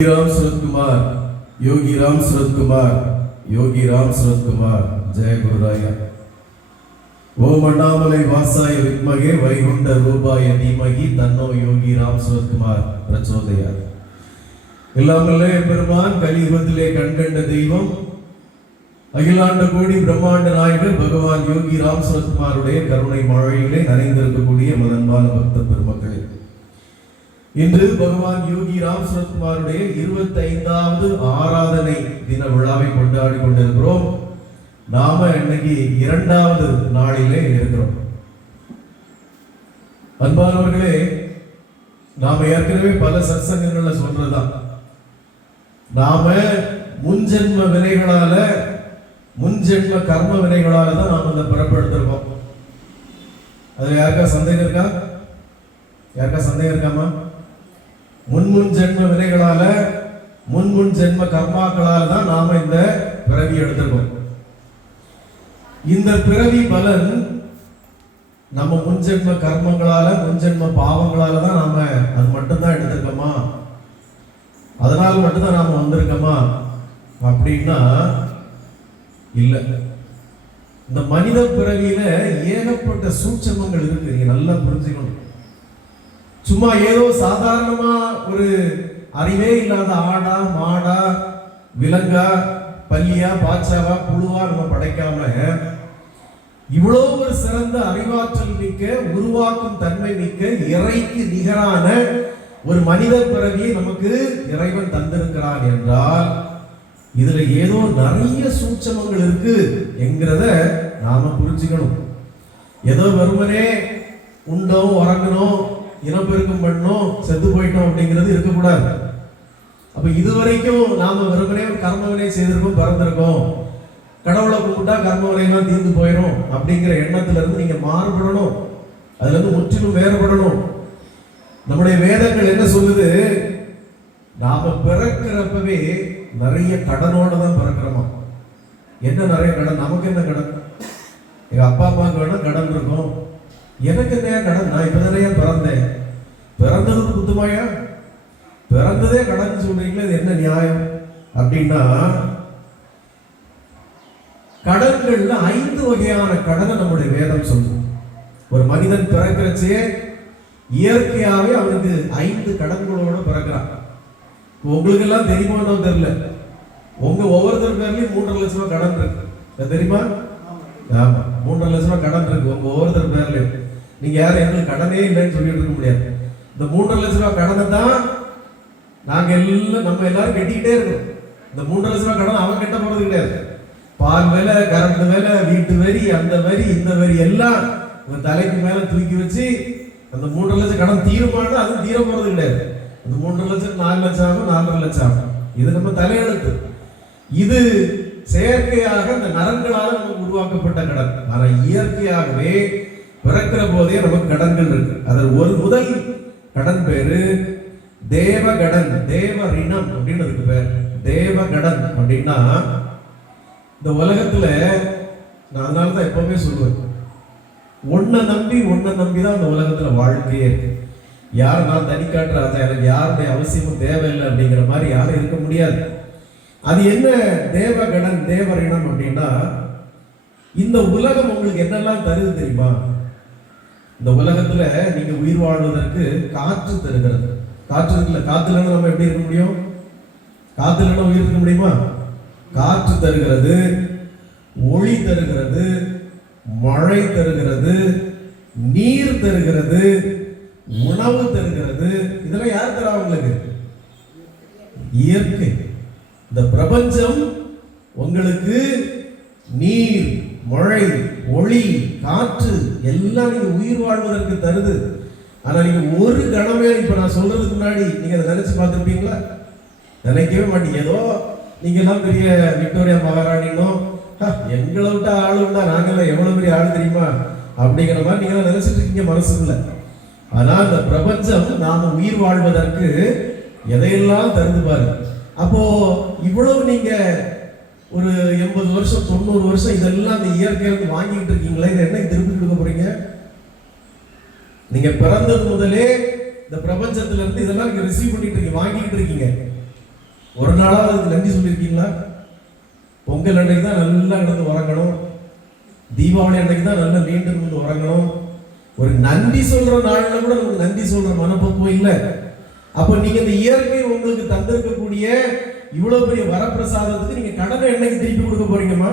राम सूरत कुमार, योगी राम सूरत कुमार, योगी राम सूरत कुमार, जय गुरुराय। ओम अण्णामलै वासाय विद्महे वैकुण्ठ रूपाय धीमहि तन्नो योगी राम सूरत कुमार प्रचोदयात्। எல்லாமல்ல பெருமான் கலியுகத்திலே கண்கண்ட தெய்வம் அகிலாண்ட கோடி பிரம்மாண்ட நாயகர் பகவான் யோகி ராம் சூரத் குமாருடைய கருணை மழையிலே நனைந்திருக்கக்கூடிய மதன்பான பக்த பெருமக்களே, இன்று பகவான் யோகி ராம் சூரத் குமாருடைய 25வது ஆராதனை தின விழாவை கொண்டாடி கொண்டிருக்கிறோம். நாம இன்னைக்கு 2வது நாளிலே இருக்கிறோம். அன்பானவர்களே, நாம ஏற்கனவே பல சத்சங்கங்கள்ல சொல்றதுதான், நாம முன்ஜென்ம வினைகளால முன்ஜென்ம கர்ம வினைகளால தான் நாம இந்த பிறப்பெடுத்திருக்கோம். அதுல யாருக்கா சந்தேகம் இருக்கா? யாருக்கா சந்தேகம் இருக்காமா? முன் ஜென்ம வினைகளால முன் ஜென்ம கர்மாக்களால தான் நாம இந்த பிறவி எடுத்திருக்கோம். இந்த பிறவி பலன் நம்ம முன்ஜென்ம கர்மங்களால முன்ஜென்ம பாவங்களால தான் நாம அது மட்டும்தான் எடுத்திருக்கோமா, அதனால மட்டும்தான் நாம வந்திருக்கோமா அப்படின்னா இல்ல. இந்த மனித பிறவியில ஏகப்பட்ட சூட்சமங்கள் இருக்கு, நீங்க நல்லா புரிஞ்சுக்கணும். சும்மா ஏதோ சாதாரணமா ஒரு அறிவே இல்லாத ஆடா மாடா விலங்கா பல்லியா பாச்சாவா புழுவா நம்ம படைக்காம இவ்வளவு ஒரு சிறந்த அறிவாற்றல் மிக்க உருவாக்கும் தன்மை மிக்க இறைக்கு நிகரான ஒரு மனித பிறவியை நமக்கு இறைவன் தந்திருக்கிறான் என்றால் இதுல ஏதோ நிறைய சூட்சமங்கள் இருக்கு என்கிறத நாம புரிஞ்சுக்கணும். ஏதோ வெறுமனே உண்டோம் உறங்கணும் இனப்பெருக்கம் பண்ணோம் செத்து போயிட்டோம் அப்படிங்கிறது இருக்கக்கூடாது. அப்ப இதுவரைக்கும் நாம வெறுமனே கர்மவினை செய்திருக்கோம், பிறந்திருக்கோம், கடவுளை கும்பிட்டா கர்மவினை எல்லாம் தீர்ந்து போயிடும் அப்படிங்கிற எண்ணத்துல இருந்து நீங்க மாறுபடணும், அதுல இருந்து முற்றிலும் வேறுபடணும். நம்முடைய வேதங்கள் என்ன சொல்லுது? நாம பிறக்கிறப்பவே நிறைய கடனோட தான் பிறக்கிறோமா. என்ன நிறைய கடன்? நமக்கு என்ன கடன்? எங்க அப்பா அம்மாவுக்கு வேணா கடன் இருக்கும், எனக்கு என்ன கடன்? நான் இப்ப நிறைய பிறந்தேன், பிறந்தது குத்துமாயா? பிறந்ததே கடன் சொல்றீங்களே, இது என்ன நியாயம் அப்படின்னா, கடன்கள்ல 5 வகையான கடனை நம்முடைய வேதம் சொல்லும். ஒரு மனிதன் பிறக்கிறச்சே இயற்கையாவே அவனுக்கு 5 கடன்களோட பிறக்கிறான். உங்களுக்கு எல்லாம் தெரியுமான்னு தெரியல, உங்க ஒவ்வொருத்தர் பேர்லயும் 3.5 லட்சம் ரூபாய் கடன் இருக்கு, தெரியுமா? ஆமா, 3.5 லட்சம் ரூபாய் கடன் இருக்கு உங்க ஒவ்வொருத்தர் பேர்லயும். நீங்க யாரும் எங்களுக்கு கடனே இல்லைன்னு சொல்லிட்டு இருக்க முடியாது. இந்த 3.5 லட்சம் ரூபாய் கடனை தான் நாங்க நம்ம எல்லாரும் கட்டிக்கிட்டே இருக்கோம். இந்த 3.5 லட்சம் ரூபாய் கடன் அவன் கட்ட போறது கிடையாது. பால் விலை, கரண்ட் விலை, வீட்டு வரி, அந்த வரி இந்த வரி எல்லாம் உங்க தலைக்கு மேல தூக்கி வச்சு அந்த 3.5 லட்சம் கடன் தீருமானா அது தீர போறது கிடையாது. அந்த 3.5 லட்சம் 4 லட்சம் ஆகும், 4.5 லட்சம் ஆகும். இது நம்ம தலையெழுத்து. இது செயற்கையாக அந்த நரன்களால் நமக்கு உருவாக்கப்பட்ட கடன். ஆனா இயற்கையாகவே பிறக்கிற போதே நமக்கு கடன்கள் இருக்கு. அதில் ஒரு முதல் கடன் பேரு தேவ கடன், தேவ ரிணம் அப்படின்னு இருக்கு பேர். தேவ கடன் அப்படின்னா இந்த உலகத்துல நான் அதனாலதான் எப்பவுமே சொல்லுவேன், ஒன்ன நம்பி தான் இந்த உலகத்துல வாழ்க்கையே இருக்கு. யாரும் நான் தனி காட்டுற எனக்கு யாருடைய அவசியமும் தேவையில்லை அப்படிங்கிற மாதிரி யாரும் இருக்க முடியாது. அது என்ன தேவ கடன் தேவ ரிணம் அப்படின்னா, இந்த உலகம் உங்களுக்கு என்னெல்லாம் தருது தெரியுமா? இந்த உலகத்துல நீங்க உயிர் வாழ்வதற்கு காற்று தருகிறது. காற்று இருக்குல்ல, காத்துல நம்ம எப்படி இருக்க முடியும்? காத்துல உயிர் இருக்க முடியுமா? காற்று தருகிறது, ஒளி தருகிறது, மழை தருகிறது, நீர் தருகிறது, உணவு தருகிறது. இதெல்லாம் யார் தரா உங்களுக்கு? இயற்கை. இந்த பிரபஞ்சம் உங்களுக்கு நீர், மழை, ஒளி, காற்று எல்லாம் நீங்க உயிர் வாழ்வதற்கு தருது. ஆனா நீங்க ஒரு கணமே இப்ப நான் சொல்றதுக்கு முன்னாடி நீங்க அதை நினைச்சு பார்த்துருப்பீங்களா? நினைக்கவே மாட்டீங்க. ஏதோ நீங்க எல்லாம் பெரிய விக்டோரியா மகாராணினோ எங்களை விட்டா ஆளு விட்டா நாங்கெல்லாம் எவ்வளவு பெரிய ஆளு தெரியுமா அப்படிங்கிற மாதிரி நீங்க எல்லாம் நினைச்சிட்டு இருக்கீங்க மனசுக்குள்ள. ஆனா இந்த பிரபஞ்சம் நாம உயிர் வாழ்வதற்கு எதையெல்லாம் தருது பாருங்க. அப்போ இவ்வளவு நீங்க ஒரு 80 வருஷம் 90 வருஷம் இதெல்லாம் அந்த இயற்கையிலிருந்து வாங்கிட்டு இருக்கீங்களா, இதை என்ன திருப்பி கொடுக்க போறீங்க? நீங்க பிறந்தது முதலே இந்த பிரபஞ்சத்துல இருந்து இதெல்லாம் நீங்க ரிசீவ் பண்ணிட்டு இருக்கீங்க, வாங்கிட்டு இருக்கீங்க. ஒரு நாளாவது அதுக்கு நன்றி சொல்லியிருக்கீங்களா? பொங்கல் அன்னைக்கு தான் நல்லா கிடந்து உறங்கணும், தீபாவளி அன்னைக்கு தான் நல்லா மீண்டும் வந்து உறங்கணும். ஒரு நன்றி சொல்ற நாள்ல கூட நமக்கு நன்றி சொல்ற மனப்பக்குவம் இல்லை. அப்ப நீங்க இந்த இயற்கை உங்களுக்கு தந்திருக்கக்கூடிய இவ்வளவு பெரிய வரப்பிரசாதத்துக்கு நீங்க கடனை என்னைக்கு திருப்பி கொடுக்க போறீங்கம்மா?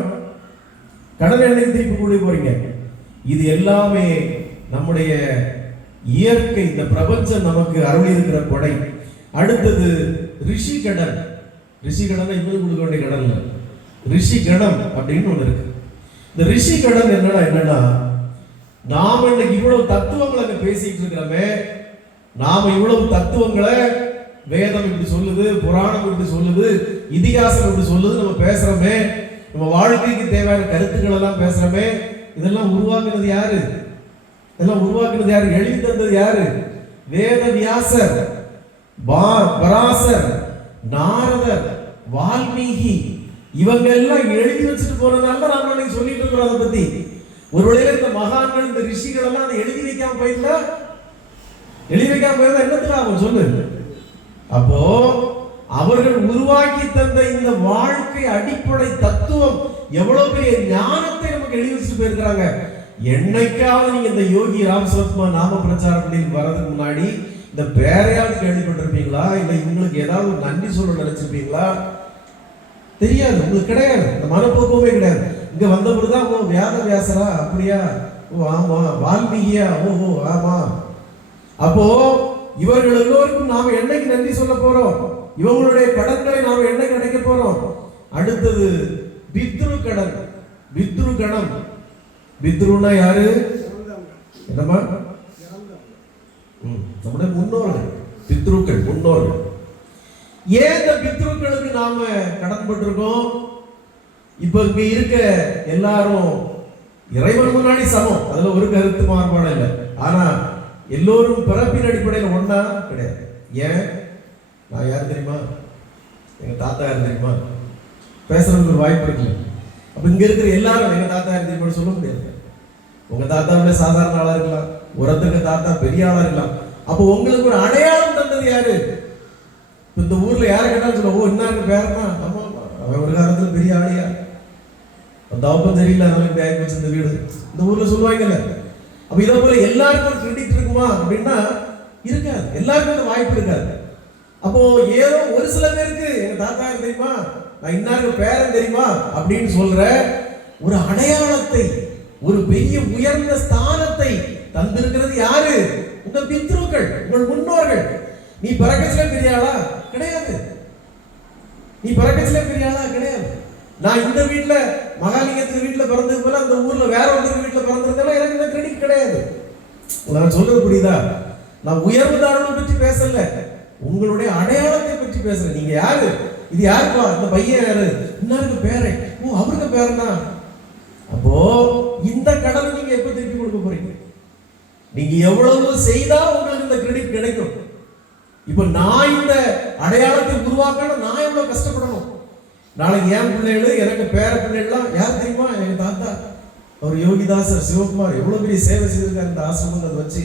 கடனை என்னைக்கு திருப்பி கொடுக்க போறீங்க? இது எல்லாமே நம்முடைய இயற்கை, இந்த பிரபஞ்சம் நமக்கு அருளி இருக்கிற கொடை. அடுத்தது ரிஷி கடன். ரிஷி கடன் இவங்களுக்கு கொடுக்க வேண்டிய கடன் இல்லை, ரிஷி கடன் அப்படின்னு ஒண்ணு இருக்கு. இந்த ரிஷி கடன் என்னன்னா நாம இன்னைக்கு இவ்வளவு தத்துவங்களை அங்க பேசிட்டு இருக்கிறோமே, நாம இவ்வளவு தத்துவங்களை வேதம் இப்படி சொல்லுது, புராணம் இப்படி சொல்லுது, இதிகாசம் இப்படி சொல்லுது நம்ம பேசுறோமே, நம்ம வாழ்க்கைக்கு தேவையான கருத்துக்கள் எல்லாம் பேசுறோமே, இதெல்லாம் உருவாக்குனது யாரு? இதெல்லாம் உருவாக்குனது யாரு? எழுதி தந்தது யாரு? வேத வியாசர், பராசர், நாரதர், வால்மீகி, இவங்க எல்லாம் எழுதி வச்சுட்டு போறதுனால நாம இன்னைக்கு சொல்லிட்டு இருக்கிறோம் அதை பத்தி. ஒருவேளை இந்த மகான்கள், இந்த ரிஷிகள் எல்லாம் அதை எழுதி வைக்காம போயிருந்தா, என்னத்துக்கு ஆகும் சொல்லு? அப்போ அவர்கள் உருவாக்கி தந்த இந்த வாழ்க்கை அடிப்படை தத்துவம் எவ்வளவு பெரிய ஞானத்தை நமக்கு எழுதி வச்சுட்டு போயிருக்கிறாங்க. என்னைக்காவது நீங்க இந்த யோகி ராம் சரத்மா நாம பிரச்சார பள்ளியில் வர்றதுக்கு முன்னாடி இந்த பேரையாவது கேள்விப்பட்டிருப்பீங்களா? இல்லை இவங்களுக்கு ஏதாவது நன்றி சொல்ல நினைச்சிருப்பீங்களா? தெரியாது, உங்களுக்கு கிடையாது, இந்த மனப்போக்கமே கிடையாது. இங்க வந்த பொழுதுதான் ஓ வேத வியாசரா, அப்படியா, ஓ ஆமா, வால்மீகியா, ஓஹோ ஆமா. அப்போ இவர்கள் எல்லோருக்கும் நாம என்னைக்கு நன்றி சொல்ல போறோம்? இவங்களுடைய கடன்களை நாம என்னைக்கு அடைக்க போறோம்? அடுத்தது பித்ரு கடன். பித்ரு கணம். பித்ருன்னா யாரு? என்னமா? நம்முடைய முன்னோர்கள், பித்ருக்கள், முன்னோர்கள். ஏன் இந்த பித்ருக்களுக்கு நாம கடன் பட்டிருக்கோம்? இப்ப இங்க இருக்க எல்லாரும் இறைவன் முன்னாடி சமம், அதுல ஒரு கருத்து மாறுபாடு இல்லை. ஆனா எல்லோரும் பிறப்பின் அடிப்படையில் ஒண்ணா கிடையாது. ஏன்? நான் யார் தெரியுமா? எங்க தாத்தா யார் தெரியுமா? பேசுறதுக்கு ஒரு வாய்ப்பு இருக்கு. அப்ப இங்க இருக்கிற எல்லாரும் எங்க தாத்தா யார் தெரியுமா சொல்ல முடியாது. உங்க தாத்தாவோட சாதாரண ஆளா இருக்கலாம், உரத்துக்கு தாத்தா பெரிய ஆளா இருக்கலாம். அப்போ உங்களுக்கு ஒரு அடையாளம் தந்தது யாரு? இந்த ஊர்ல யாரை கேட்டாலும் சொல்ல, ஓ என்ன பேரனா, ஆமா அவன் ஒரு காலத்துல பெரிய ஆளையா, தவப்பம் தெரியல, அவனுக்கு பேங்க் வச்சு இந்த வீடு, இந்த ஊர்ல சொல்லுவாங்கல்ல. அப்ப இதை போல எல்லாருக்கும் கிரெடிட் இருக்குமா அப்படின்னா இருக்காது, எல்லாருக்கும் அந்த வாய்ப்பு இருக்காது. அப்போ ஏதோ ஒரு சில பேருக்கு எங்க தாத்தா தெரியுமா, நான் இன்னாருக்கு பேரன் தெரியுமா அப்படின்னு சொல்ற ஒரு அடையாளத்தை, ஒரு பெரிய உயர்ந்த ஸ்தானத்தை தந்திருக்கிறது யாரு? உங்க பித்ருக்கள், உங்கள் முன்னோர்கள். நீ பிறக்கச்சில பெரிய ஆளா கிடையாது, நீ பிறக்கச்சில பெரிய ஆளா கிடையாது. நான் இந்த வீட்டுல மகாலிங்கத்துக்கு வீட்டுல பிறந்தது போல அந்த ஊர்ல வேற ஒருத்தர் வீட்டுல பிறந்திருந்தாலும் எனக்கு இந்த கிரெடிட் கிடையாது. நான் சொல்றது புரியுதா? நான் உயர்வு தாழ்வு பற்றி பேசல, உங்களுடைய அடையாளத்தை பற்றி பேசுறேன். நீங்க யாரு? இது யாருப்பா? இந்த பையன் யாரு? இன்னாருக்கு பேரன், ஓ அவருக்கு பேரனா. அப்போ இந்த கடனை நீங்க எப்ப திருப்பி கொடுக்க போறீங்க? நீங்க எவ்வளவு செய்தா உங்களுக்கு இந்த கிரெடிட் கிடைக்கும். இப்ப நான் இந்த அடையாளத்தை உருவாக்கணும், நான் எவ்வளவு கஷ்டப்படணும். நாளைக்கு என் பிள்ளைகள், எனக்கு பேர பிள்ளைகள்லாம் யார் தெரியுமா? எங்க தாத்தா அவர் யோகிதாசர் சிவகுமார் எவ்வளவு பெரிய சேவை செய்திருக்காரு இந்த ஆசிரமத்தை வச்சு.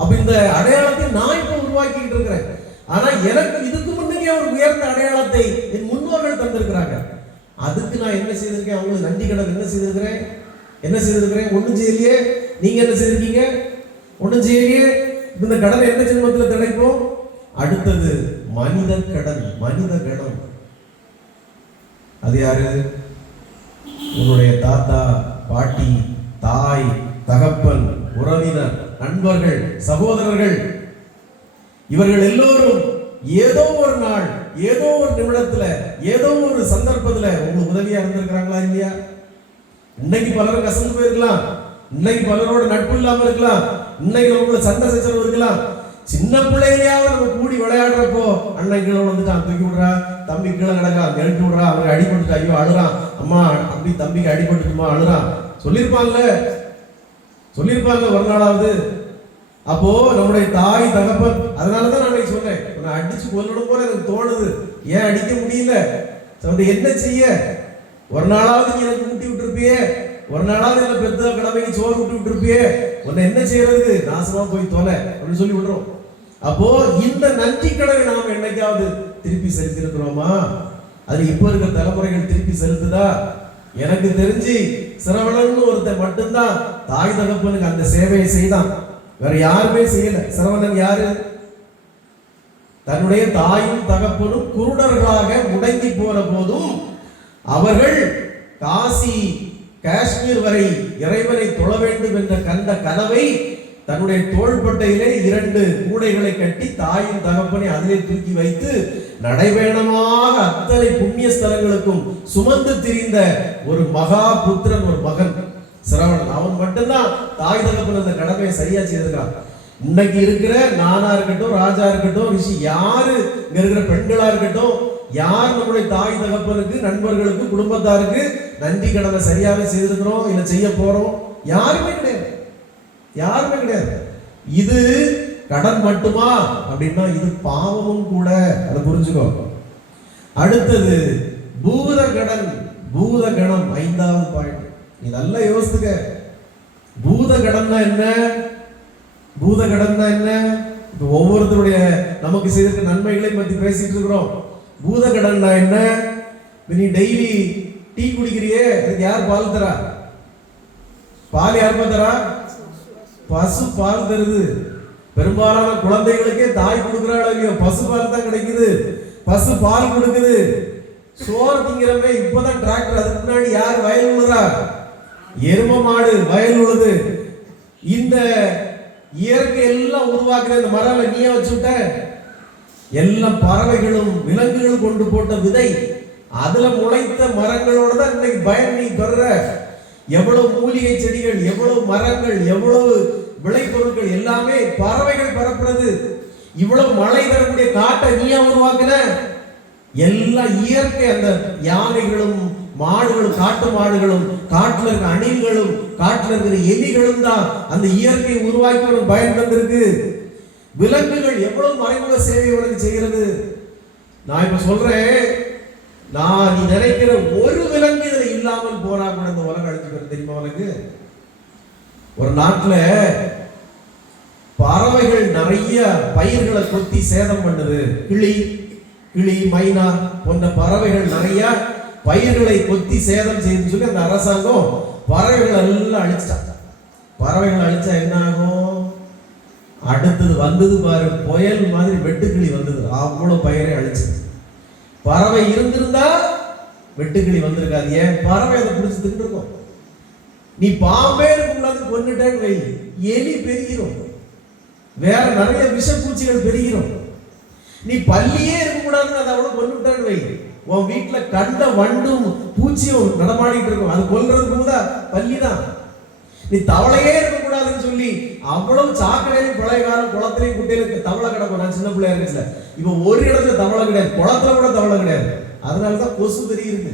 அப்ப இந்த அடையாளத்தை நான் இப்ப உருவாக்கிட்டு இருக்கிறேன். ஆனா எனக்கு இதுக்கு முன்னே ஒரு உயர்ந்த அடையாளத்தை என் முன்னோர்கள் தந்திருக்கிறாங்க. அதுக்கு நான் என்ன செய்திருக்கேன்? அவங்களுக்கு நன்றி கடன் என்ன செய்திருக்கிறேன்? என்ன செய்திருக்கிறேன்? ஒண்ணும் செய்யலையே. நீங்க என்ன செய்திருக்கீங்க? ஒண்ணும் செய்யலையே. இந்த கடனை எந்த ஜென்மத்தில் கிடைக்கும்? அடுத்தது மனித கடன், மனித கடன். அது யாரு? உன்னுடைய தாத்தா, பாட்டி, தாய், தகப்பன், உறவினர், நண்பர்கள், சகோதரர்கள், இவர்கள் எல்லோரும் ஏதோ ஒரு நாள், ஏதோ ஒரு நிமிடத்துல, ஏதோ ஒரு சந்தர்ப்பத்துல உங்களுக்கு உதவியா இருந்திருக்கிறாங்களா இல்லையா? இன்னைக்கு பலரும் கசந்து போயிருக்கலாம், இன்னைக்கு பலரோட நட்பு இல்லாம இருக்கலாம், இன்னைக்கு நம்மளோட சண்டை சச்சரவு இருக்கலாம். சின்ன பிள்ளைகளையாவது நம்ம கூடி விளையாடுறப்போ அண்ணன் கீழே வந்துட்டான், தூக்கி விடுறா, தம்பி கீழே கிடக்கான், எழுப்பி விடுறா, அவருக்கு அடிபட்டு ஐயோ அழுறான், அம்மா அப்படி தம்பிக்கு அடிபட்டுமா அழுறான் சொல்லியிருப்பாங்கல்ல, சொல்லியிருப்பாங்க ஒரு நாளாவது. அப்போ நம்முடைய தாய் தகப்பன், அதனாலதான் நான் சொன்னேன், உன்னை அடிச்சு கொல்லணும் போல எனக்கு தோணுது, ஏன் அடிக்க முடியல, என்ன செய்ய? ஒரு நாளாவது நீ எனக்கு ஊட்டி விட்டுருப்பியே, ஒரு நாளாவது என்ன பெத்த கடமைக்கு சோறு விட்டு விட்டுருப்பியே, உன்னை என்ன செய்யறதுக்கு, நாசமா போய் தொலை அப்படின்னு சொல்லி விடுறோம். அப்போ இந்த நன்றி கடனை நாம் என்னைக்காவது திருப்பி செலுத்திருக்கிறோமா? அது இப்ப இருக்கிற தலைமுறைகள் திருப்பி செலுத்துதா? எனக்கு தெரிஞ்சு சிரவணன் ஒருத்தர் மட்டும்தான் தாய் தகப்பனுக்கு அந்த சேவையை செய்தான், வேற யாருமே செய்யல. சிரவணன் யாரு? தன்னுடைய தாயும் தகப்பனும் குருடர்களாக முடங்கி போற போதும் அவர்கள் காஷ்மீர் வரை இறைவனை தொழ வேண்டும் என்ற கண்ட கனவை தன்னுடைய தோள்பட்டையிலே 2 கூடைகளை கட்டி தாயும் தகப்பனை அதிலே தூக்கி வைத்து நடைபயணமாக அத்தனை புண்ணிய ஸ்தலங்களுக்கும் சுமந்து திரிந்த ஒரு மகா புத்திரன், ஒரு மகன் சிரவணன். அவன் மட்டும்தான் தாய் தகப்பன் அந்த கடமையை சரியா செய்திருக்கான். இன்னைக்கு இருக்கிற நானா இருக்கட்டும், ராஜா இருக்கட்டும், ரிஷி யாரு இங்க இருக்கிற பெண்களா இருக்கட்டும், யார் நம்முடைய தாய் தகப்பனுக்கு, நண்பர்களுக்கு, குடும்பத்தாருக்கு நன்றி கடனை சரியாக செய்திருக்கிறோம் இல்ல செய்ய போறோம்? யாருமே கிடையாது, யாருமே கிடையாது. இது கடன் மட்டுமா அப்படின்னா இது பாவமும் கூட, அதை புரிஞ்சுக்கோ. அடுத்தது பூத கடன், பூத கணம், 5வது பாயிண்ட். நீ நல்லா யோசித்துக்க. பூத கடன்னா என்ன? பூத கடன்னா என்ன? இப்ப ஒவ்வொருத்தருடைய நமக்கு செய்திருக்க நன்மைகளை பத்தி பேசிட்டு இருக்கிறோம். பூத கடன்னா என்ன? நீ டெய்லி டீ குடிக்கிறியே, அதுக்கு யார் பால் தரா? பால் யாருப்பா தரா? பசு பால் தருது. பெரும்பாலான குழந்தைகளுக்கே தாய் கொடுக்கிறாள் இல்லையோ, பசு பால் தான் கிடைக்குது. பசு பால் கொடுக்குது. சோறு திங்கிறமே இப்பதான் டிராக்டர், அதுக்கு முன்னாடி யார் வயல் உழுறா? எரும மாடு வயல் உழுது. இந்த இயற்கை எல்லாம் உருவாக்குற இந்த மரங்களை நீயே வச்சு விட்ட. எல்லாம் பறவைகளும் விலங்குகளும் கொண்டு போட்ட விதை, அதுல முளைத்த மரங்களோட தான் இன்னைக்கு பயன் நீ பெற. எவ்வளவு மூலிகை செடிகள், எவ்வளவு மரங்கள், எவ்வளவு விளைபொருட்கள் எல்லாமே பறவைகள் பரப்புறது. இவ்வளவு மழை தரக்கூடிய காட்டை நீயா உருவாக்குன. எல்லாம் இயற்கை. அந்த யானைகளும் மாடுகளும், காட்டு மாடுகளும், காட்டுல இருக்கிற அணில்களும், காட்டுல இருக்கிற எலிகளும் தான் அந்த இயற்கையை உருவாக்கி ஒரு பயன் தந்திருக்கு. விலங்குகள் எவ்வளவு மறைமுக சேவை உனக்கு செய்கிறது. நான் இப்ப சொல்றேன், நீ நினைக்கிற ஒரு விலங்கு இதுல இல்லாமல் போனா கூட இந்த உலகம் அழிஞ்சுக்கிறது தெரியுமா உனக்கு? ஒரு நாட்டுல பறவைகள் நிறைய பயிர்களை கொத்தி சேதம் பண்ணுது. கிளி, மைனா போன்ற பறவைகள் நிறைய பயிர்களை கொத்தி சேதம் செய்து சொல்லி அந்த அரசாங்கம் பறவைகள் எல்லாம் அழிச்சிட்டாங்க. பறவைகள் அழிச்சா என்ன ஆகும்? அடுத்தது வந்தது பாரு, புயல் மாதிரி வெட்டுக்கிளி வந்தது, அவ்வளவு பயிரை அழிச்சது. பறவை இருந்திருந்தா வெட்டுக்கிளி வந்திருக்காது. ஏன்? பறவை அதை பிடிச்சு தின்னு இருக்கும். நீ பாம்பே இருக்கும்போது கொண்டுட்டேன்னு வை, எலி பெருகிரும், வேற நிறைய விஷப்பூச்சிகள் பெருகிரும். நீ பல்லியே இருக்கக்கூடாதுன்னு அதை அவ்வளவு கொண்டுட்டான்னு வை, உன் வீட்டுல கண்ட வண்டும் பூச்சியும் நடமாடிட்டு இருக்கும், அது கொல்றதுக்கு கூட பல்லி தான். நீ தவளையே இருக்கக்கூடாதுன்னு சொல்லி அவ்வளவு சாக்கடையிலும் பழைய காலம் குளத்திலையும் குட்டையிலும் தவளை கிடக்கும். நான் சின்ன பிள்ளையா இருந்துச்சுல, இப்ப ஒரு இடத்துல தவளை கிடையாது, குளத்துல கூட தவளை கிடையாது. அதனாலதான் கொசு தெரியுது.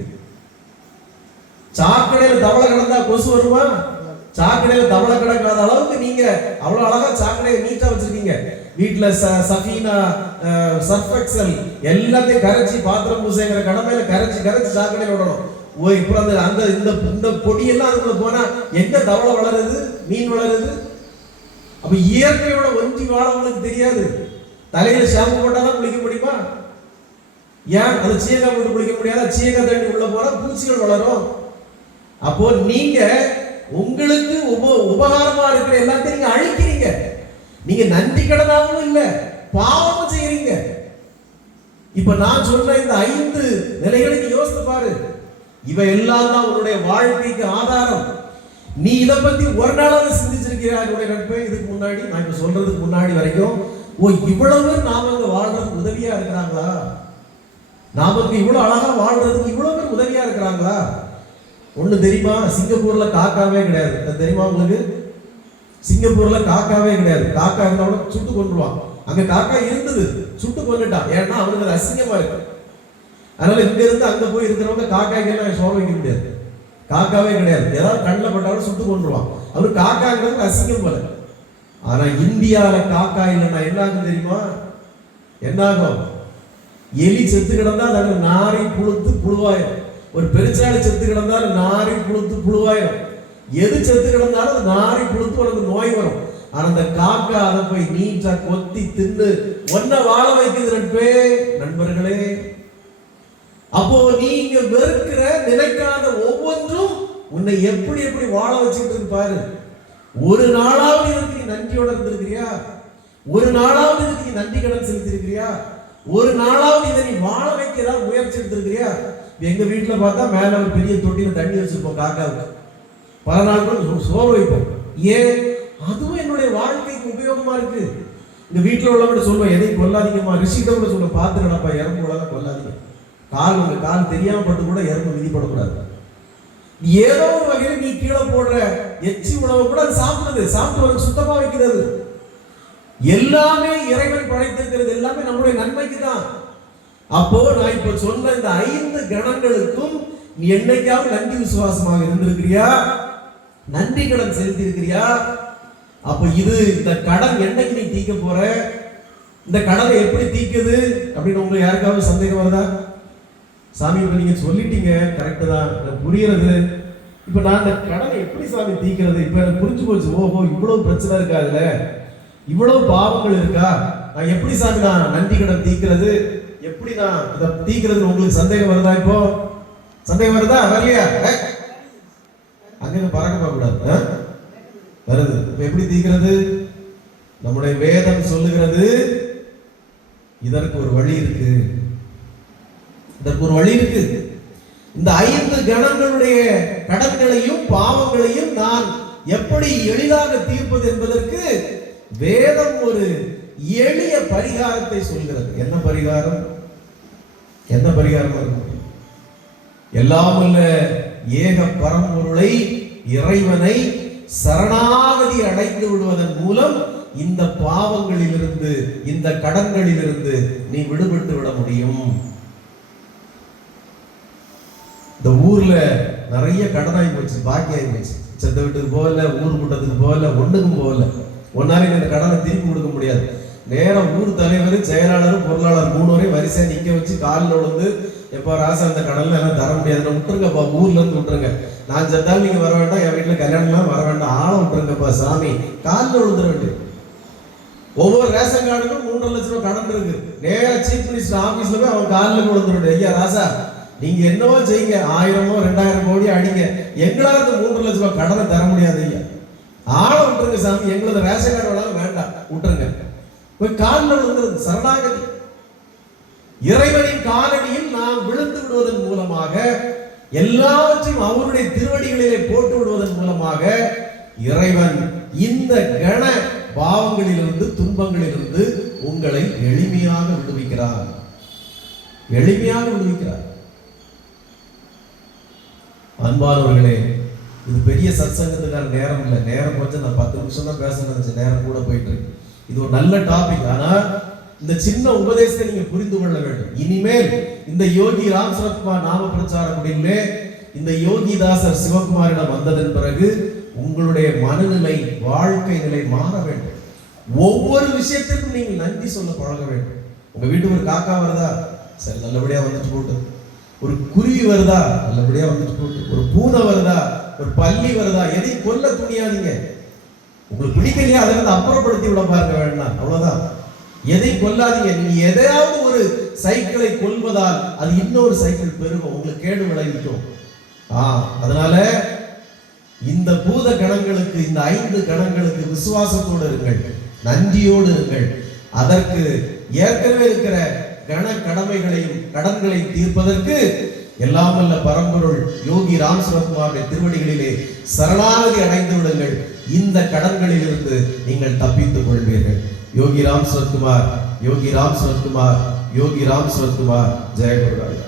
சாக்கடையில தவளை கிடந்தா கொசு வருமா? சாக்கடையில தவளை கிடக்காத அளவுக்கு நீங்க அவ்வளவு அழகா சாக்கடையை நீட்டா வச்சிருக்கீங்க. வீட்டுல சஃபீனா, சர்ஃப் எக்ஸல் எல்லாத்தையும் கரைச்சி பாத்திரம் பூசைங்கிற கடமையில கரைச்சி சாக்கடையில விடணும். இப்போ இந்த பொடியெல்லாம் அதுக்குள்ள போனா எங்க தவளை வளருது, மீன் வளருது? அப்ப இயற்கையோட ஒன்றி வாழ உங்களுக்கு தெரியாது. தலையில ஷாம்பு போட்டாதான் குளிக்க முடியுமா? ஏன் அது சீயக்காய் போட்டு குளிக்க முடியாதா? சீயக்காய் தண்ணி உள்ள போனா பூச்சிகள் வளரும். அப்போ நீங்க உங்களுக்கு உபகாரமா இருக்கிற எல்லாத்தையும் நீங்க அழிக்கிறீங்க. நீங்க நன்றி கடனாவும் இல்ல, பாவமும் செய்யறீங்க. இப்ப நான் சொன்ன இந்த 5 நிலைகளை நீ யோசித்து பாரு. இவை எல்லாம் தான் உன்னுடைய வாழ்க்கைக்கு ஆதாரம். நீ இதை பத்தி ஒரு நாளாவது சிந்திச்சிருக்கிறா என்னுடைய நட்பே? இதுக்கு முன்னாடி நான் இப்ப சொல்றதுக்கு முன்னாடி வரைக்கும் இவ்வளவு நாம அங்க வாழ்றதுக்கு உதவியா இருக்கிறாங்களா? நாமக்கு இவ்வளவு அழகா வாழ்றதுக்கு இவ்வளவு பேர் உதவியா இருக்கிறாங்களா? ஒண்ணு தெரியுமா? சிங்கப்பூர்ல காக்காவே கிடையாது. தெரியுமா உங்களுக்கு? சிங்கப்பூர்ல காக்காவே கிடையாது. காக்கா இருந்தாலும் சுட்டு கொண்டுருவான். அங்க காக்கா இருந்தது, சுட்டு கொண்டுட்டான். ஏன்னா அவனுக்கு அது அசிங்கமா இருக்கு. அதனால இங்க இருந்து அங்க போய் இருக்கிறவங்க காக்காய்க்கெல்லாம் சோறு வைக்க முடியாது. காக்காவே கிடையாது. ஏதாவது கண்ணில் பட்டாலும் சுட்டு கொண்டுருவான். அவரு காக்காங்கிறது அசிங்கம் போல. ஆனா இந்தியாவில காக்கா இல்லைன்னா என்ன ஆகும் தெரியுமா? என்ன ஆகும்? எலி செத்து கிடந்தா அது நாரி புழுத்து புழுவாயிரும். ஒரு பெருச்சாளி செத்து கிடந்தாலும் நாரி புழுத்து புழுவாயிரும். எது செத்து கிடந்தாலும் அது நாரி புழுத்து உனக்கு நோய் வரும். ஆனா அந்த காக்கா அதை போய் நீட்டா கொத்தி தின்னு ஒன்ன வாழ வைக்குது நண்பர்களே. அப்போ நீங்க வெறுக்கிற நினைக்காத ஒவ்வொன்றும் உன்னை எப்படி எப்படி வாழ வச்சுட்டு பாரு. ஒரு நாளாவது இதுக்கு நீ நன்றியோட இருந்திருக்கிறியா? ஒரு நாளாவது இதுக்கு நீ நன்றி கடன் செலுத்திருக்கிறியா? ஒரு நாளாவது இதை நீ வாழ வைக்க ஏதாவது முயற்சி எடுத்திருக்கிறியா? எங்க வீட்டுல பார்த்தா மேல ஒரு பெரிய தொட்டியில தண்ணி வச்சிருப்போம் காக்காவுக்கு. பல நாட்கள் சோறு வைப்போம். ஏன்? அதுவும் என்னுடைய வாழ்க்கைக்கு உபயோகமா இருக்கு. இந்த வீட்டுல உள்ளவங்க சொல்லுவோம், எதையும் கொல்லாதீங்கம்மா. ரிஷிகிட்ட கூட சொல்லுவோம், பார்த்து நடப்பா, எறும்பு உலகம் கொல்லாதீங்க. உங்க கால் தெரியாம பட்டு கூட எறும்பு விதிப்படக்கூடாது. ஏதோ ஒரு வகையில் நீ கீழே போடுற எச்சி உணவை கூட அது சாப்பிட்டு சுத்தமா வைக்கிறது. எல்லாமே இறைவன் படைத்திருக்கிறது, எல்லாமே நம்முடைய நன்மைக்கு தான். அப்போ நான் இப்ப சொன்ன இந்த 5 கணங்களுக்கும் நீ என்னைக்காவது நன்றி விசுவாசமாக இருந்திருக்கிறியா? நன்றி கடன் செலுத்தி இருக்கிறியா? அப்ப இது இந்த கடன் என்னைக்கு நீ தீக்க போற? இந்த கடனை எப்படி தீக்குது அப்படின்னு உங்களுக்கு யாருக்காவது சந்தேகம் வருதா? சாமி இப்ப நீங்க சொல்லிட்டீங்க, கரெக்டு தான், எனக்கு புரியுறது. இப்ப நான் இந்த கடனை எப்படி சாமி தீக்கிறது? இப்ப எனக்கு புரிஞ்சு போச்சு. ஓஹோ, இவ்வளவு பிரச்சனை இருக்கா, அதுல இவ்வளவு பாவங்கள் இருக்கா, நான் எப்படி சாமி நான் நன்றி கடன் தீக்கிறது, எப்படி நான் இதை தீக்கிறது? உங்களுக்கு சந்தேகம் வருதா? இப்போ சந்தேகம் வருதா? வரலையா? அங்க பறக்க போக கூடாது, வருது. இப்ப எப்படி தீக்கிறது? நம்முடைய வேதம் சொல்லுகிறது இதற்கு ஒரு வழி இருக்கு. இதற்கு ஒரு வழி இருக்கு. இந்த 5 கணங்களுடைய கடன்களையும் பாவங்களையும் நான் எப்படி எளிதாக தீர்ப்பது என்பதற்கு வேதம் ஒரு எளிய பரிகாரத்தை சொல்கிறது. என்ன பரிகாரம்? என்ன பரிகாரம் இருக்கும்? எல்லாம் உள்ள ஏக பரம்பொருளை, இறைவனை சரணாகதி அடைந்து விடுவதன் மூலம் இந்த பாவங்களிலிருந்து, இந்த கடன்களிலிருந்து நீ விடுபட்டு விட முடியும். இந்த ஊர்ல நிறைய கடனாகி போச்சு, பாக்கி ஆகி போச்சு. செத்த வீட்டுக்கு போகல, ஊர் கூட்டத்துக்கு போகல, ஒண்ணுக்கும் போகல. ஒன்னால இந்த கடனை திருப்பி கொடுக்க முடியாது. நேரம் ஊர் தலைவர், செயலாளர், பொருளாளர் 3 வரையும் வரிசையா நிக்க வச்சு காலில் விழுந்து, எப்ப ராசா அந்த கடன்ல எல்லாம் தர முடியாது, விட்டுருங்கப்பா, ஊர்ல இருந்து விட்டுருங்க, நான் செத்தாலும் நீங்க வர வேண்டாம், என் வீட்டுல கல்யாணம்லாம் வர வேண்டாம், ஆளை விட்டுருங்கப்பா சாமி, காலில் விழுந்துட வேண்டியது. ஒவ்வொரு ரேஷன் கார்டுக்கும் 3.5 லட்சம் ரூபாய் கடன் இருக்கு. நேரம் சீஃப் மினிஸ்டர் ஆபீஸ்ல போய் அவன் காலில் விழுந்துட வேண்டியது. ஐயா ராசா, நீங்க என்னவோ செய்யுங்க, 1000 2000 கோடி அடிங்க, எங்களால 3 லட்சம் ரூபாய் கடனை தர முடியாது ஐயா, ஆளை விட்டுருங்க சாமி, எங்களது ரேஷன் கார்டு வேண்டாம், விட்டுருங்க. போய் காலில் விழுந்துருது, சரணாகதி. இறைவனின் காலடியில் நாம் விழுந்து விடுவதன் மூலமாக, எல்லாவற்றையும் அவருடைய திருவடிகளிலே போட்டு விடுவதன் மூலமாக இறைவன் இந்த கண பாவங்களிலிருந்து, துன்பங்களிலிருந்து உங்களை எளிமையாக விடுவிக்கிறார். எளிமையாக விடுவிக்கிறார். அன்பானவர்களே, இது பெரிய சத்சங்கத்துக்கான நேரம் இல்லை. நேரம் கொஞ்சம், நான் 10 நிமிஷம் தான் பேச நினைச்சேன், நேரம் கூட போயிட்டு இருக்கு. இது ஒரு நல்ல டாபிக். ஆனா இந்த சின்ன உபதேசத்தை நீங்க புரிந்து கொள்ள வேண்டும். இனிமேல் இந்த யோகி ராம் சரத்குமார் நாம பிரச்சார குடியிலே இந்த யோகிதாசர் சிவகுமாரிடம் வந்ததன் பிறகு உங்களுடைய மனநிலை, வாழ்க்கை நிலை மாற வேண்டும். ஒவ்வொரு விஷயத்திற்கும் நீங்கள் நன்றி சொல்ல பழக வேண்டும். உங்க வீட்டுக்கு ஒரு காக்கா வருதா, சரி நல்லபடியா வந்துட்டு போட்டு. ஒரு குருவி வருதா, நல்லபடியா வந்துட்டு போட்டு. ஒரு பூனை வருதா, ஒரு பல்லி வருதா, எதையும் கொல்ல துணியாதீங்க. உங்களுக்கு பிடிக்கலையா, அதை வந்து அப்புறப்படுத்தி விட பாருங்க, வேண்டாம், அவ்வளவுதான். எதையும் கொல்லாதீங்க. நீங்க எதையாவது ஒரு சைக்கிளை கொல்வதால் அது இன்னொரு சைக்கிள் பெருகும், உங்களுக்கு கேடு விளைவிக்கும். அதனால இந்த பூத கணங்களுக்கு, இந்த 5 கணங்களுக்கு விசுவாசத்தோடு இருங்கள், நன்றியோடு இருங்கள். அதற்கு ஏற்கனவே இருக்கிற கண கடமைகளையும் கடன்களையும் தீர்ப்பதற்கு எல்லாம் வல்ல பரம்பொருள் யோகி ராம் சரத்குமாருடைய திருவடிகளிலே சரணாகதி அடைந்து விடுங்கள். இந்த கடன்களில் இருந்து நீங்கள் தப்பித்துக் கொள்வீர்கள். யோகி ராம் சரத்குமார், யோகி ராம் சரத்குமார், யோகி ராம் சரத்குமார். ஜெய குருராயா.